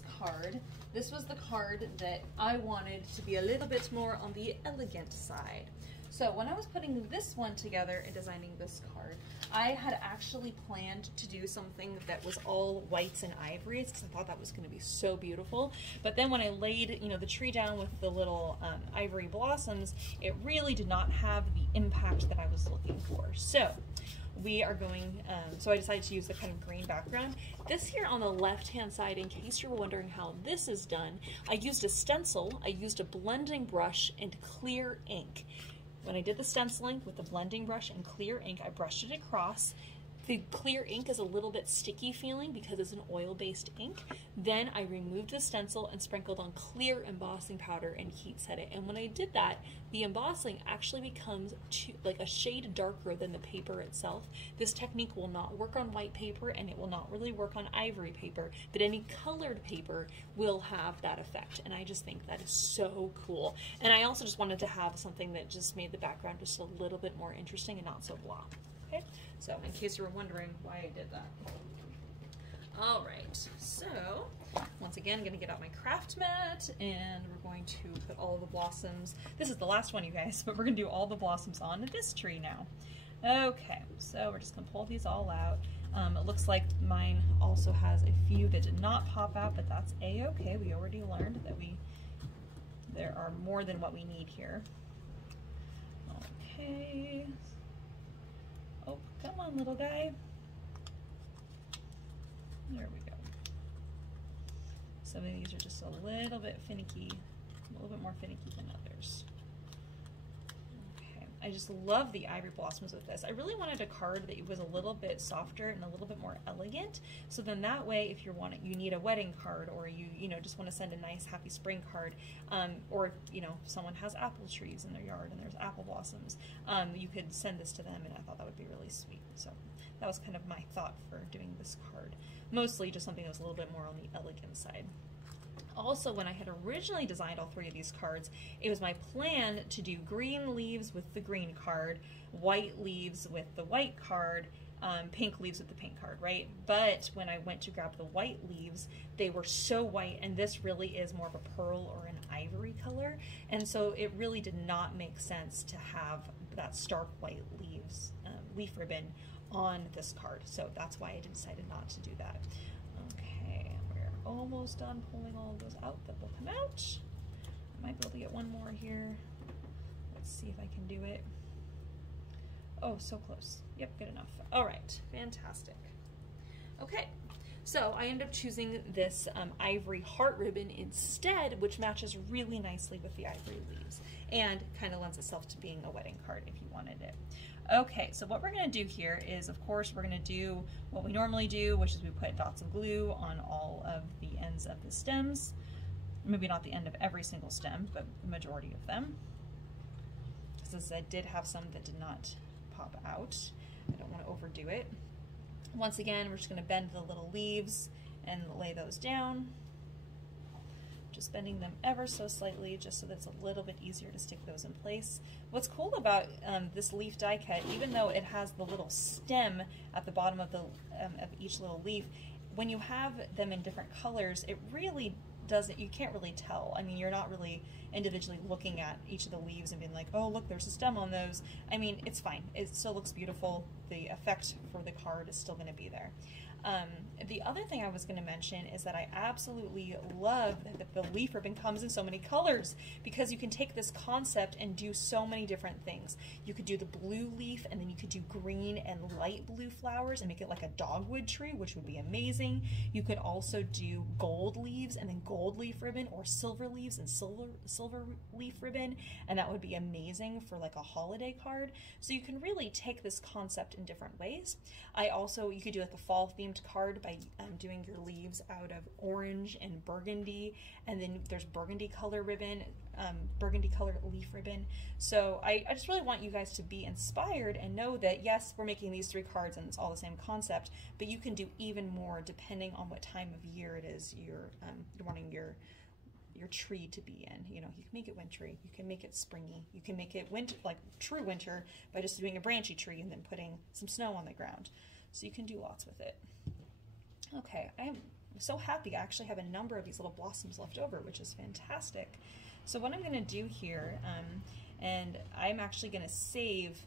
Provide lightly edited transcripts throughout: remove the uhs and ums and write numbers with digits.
this card. This was the card that I wanted to be a little bit more on the elegant side. So when I was putting this one together and designing this card, I had actually planned to do something that was all whites and ivories because I thought that was going to be so beautiful. But then when I laid, you know, the tree down with the little ivory blossoms, it really did not have the impact that I was looking for. So we are going, so I decided to use the kind of green background. This here on the left-hand side, in case you're wondering how this is done, I used a stencil, I used a blending brush, and clear ink. When I did the stenciling with the blending brush and clear ink, I brushed it across. The clear ink is a little bit sticky feeling because it's an oil-based ink. Then I removed the stencil and sprinkled on clear embossing powder and heat set it. And when I did that, the embossing actually becomes like a shade darker than the paper itself. This technique will not work on white paper and it will not really work on ivory paper, but any colored paper will have that effect. And I just think that is so cool. And I also just wanted to have something that just made the background just a little bit more interesting and not so blah. Okay, so in case you were wondering why I did that. All right, so once again, I'm gonna get out my craft mat and we're going to put all the blossoms. This is the last one, you guys, but we're gonna do all the blossoms on this tree now. Okay, so we're just gonna pull these all out. It looks like mine also has a few that did not pop out, but that's a-okay. We already learned that there are more than what we need here. Okay. Oh, come on, little guy. There we go. Some of these are just a little bit finicky, a little bit more finicky than others. Okay, I just love the ivory blossoms with this. I really wanted a card that was a little bit softer and a little bit more elegant. So then that way, if you need a wedding card, or you know just want to send a nice happy spring card, or you know someone has apple trees in their yard and there's apple blossoms, you could send this to them, and I thought that would be really sweet. So that was kind of my thought for doing this card. Mostly just something that was a little bit more on the elegant side. Also, when I had originally designed all three of these cards, it was my plan to do green leaves with the green card, white leaves with the white card, pink leaves with the pink card, right? But when I went to grab the white leaves, they were so white, and this really is more of a pearl or an ivory color, and so it really did not make sense to have that stark white leaf ribbon on this card. So that's why I decided not to do that. Okay, we're almost done pulling all of those out that will come out. I might be able to get one more here. Let's see if I can do it. Oh, so close. Yep, good enough. All right, fantastic. Okay, so I ended up choosing this ivory heart ribbon instead, which matches really nicely with the ivory leaves and kind of lends itself to being a wedding card if you wanted it. Okay, so what we're going to do here is, of course, we're going to do what we normally do, which is we put dots of glue on all of the ends of the stems. Maybe not the end of every single stem, but the majority of them. Because as I said, did have some that did not pop out. I don't want to overdo it. Once again, we're just going to bend the little leaves and lay those down. Just bending them ever so slightly, just so that it's a little bit easier to stick those in place. What's cool about this leaf die cut, even though it has the little stem at the bottom of each little leaf, when you have them in different colors, it really doesn't, you can't really tell. I mean, you're not really individually looking at each of the leaves and being like, oh, look, there's a stem on those. I mean, it's fine. It still looks beautiful. The effect for the card is still going to be there. The other thing I was going to mention is that I absolutely love that the leaf ribbon comes in so many colors, because you can take this concept and do so many different things. You could do the blue leaf, and then you could do green and light blue flowers and make it like a dogwood tree, which would be amazing. You could also do gold leaves and then gold leaf ribbon, or silver leaves and silver leaf ribbon, and that would be amazing for like a holiday card. So you can really take this concept in different ways. You could do like a fall themed card by doing your leaves out of orange and burgundy, and then there's burgundy color ribbon, burgundy color leaf ribbon. So I just really want you guys to be inspired and know that yes, we're making these 3 cards and it's all the same concept, but you can do even more depending on what time of year it is you're wanting your tree to be in. You know, you can make it wintry, you can make it springy, you can make it winter, like true winter, by just doing a branchy tree and then putting some snow on the ground. So you can do lots with it. Okay, I am I'm so happy I actually have a number of these little blossoms left over, which is fantastic. So what I'm going to do here, and I'm actually going to save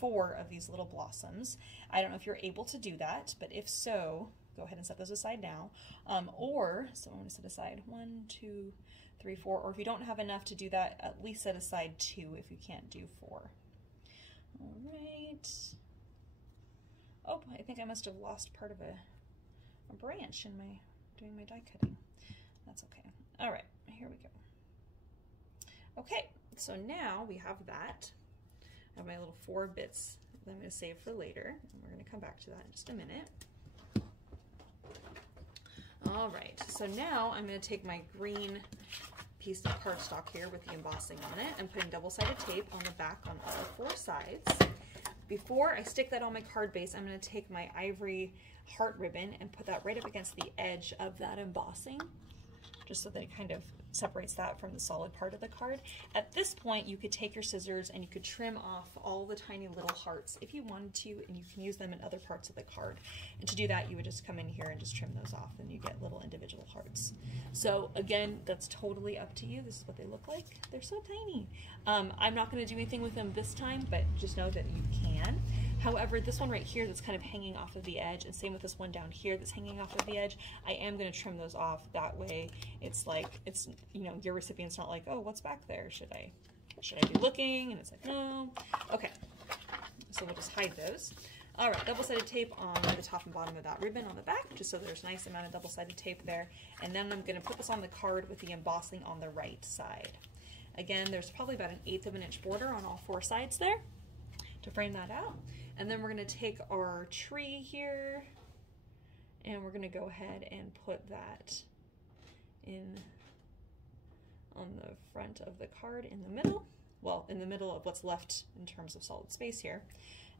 4 of these little blossoms. I don't know if you're able to do that, but if so, go ahead and set those aside now. So I'm going to set aside 1, 2, 3, 4, or if you don't have enough to do that, at least set aside 2 if you can't do 4. All right. Oh, I think I must have lost part of a branch in doing my die cutting. That's okay. All right, here we go. Okay, so now we have that. I have my little 4 bits that I'm going to save for later, and we're going to come back to that in just a minute. All right, so now I'm going to take my green piece of cardstock here with the embossing on it and putting double-sided tape on the back on all 4 sides. Before I stick that on my card base, I'm going to take my ivory heart ribbon and put that right up against the edge of that embossing, just so that it kind of separates that from the solid part of the card. At this point, you could take your scissors and you could trim off all the tiny little hearts if you wanted to, and you can use them in other parts of the card. And to do that, you would just come in here and just trim those off, and you get little individual hearts. So again, that's totally up to you. This is what they look like. They're so tiny. I'm not going to do anything with them this time, but just know that you can. However, this one right here that's kind of hanging off of the edge, and same with this one down here that's hanging off of the edge, I am going to trim those off. That way it's like, it's, you know, your recipient's not like, oh, what's back there? Should I be looking? And it's like, no. Okay, so we'll just hide those. All right, double-sided tape on the top and bottom of that ribbon on the back, just so there's a nice amount of double-sided tape there. And then I'm going to put this on the card with the embossing on the right side. Again, there's probably about 1/8 of an inch border on all 4 sides there to frame that out. And then we're going to take our tree here and we're going to go ahead and put that in on the front of the card in the middle. Well, in the middle of what's left in terms of solid space here.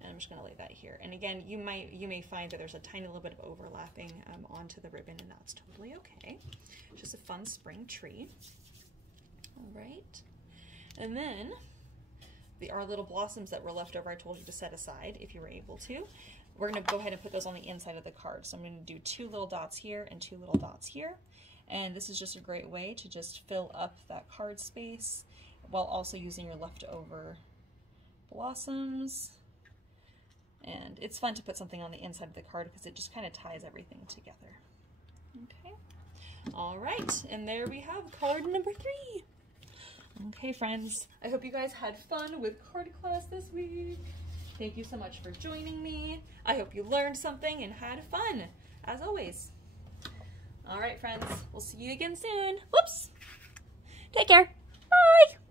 And I'm just going to lay that here. And again, you may find that there's a tiny little bit of overlapping onto the ribbon, and that's totally okay. Just a fun spring tree. All right. And then our little blossoms that were left over, I told you to set aside if you were able to. We're going to go ahead and put those on the inside of the card. So I'm going to do 2 little dots here and 2 little dots here. And this is just a great way to just fill up that card space while also using your leftover blossoms. And it's fun to put something on the inside of the card because it just kind of ties everything together. Okay. All right. And there we have card number 3. Okay, friends, I hope you guys had fun with card class this week. Thank you so much for joining me. I hope you learned something and had fun, as always. All right, friends, we'll see you again soon. Whoops. Take care. Bye.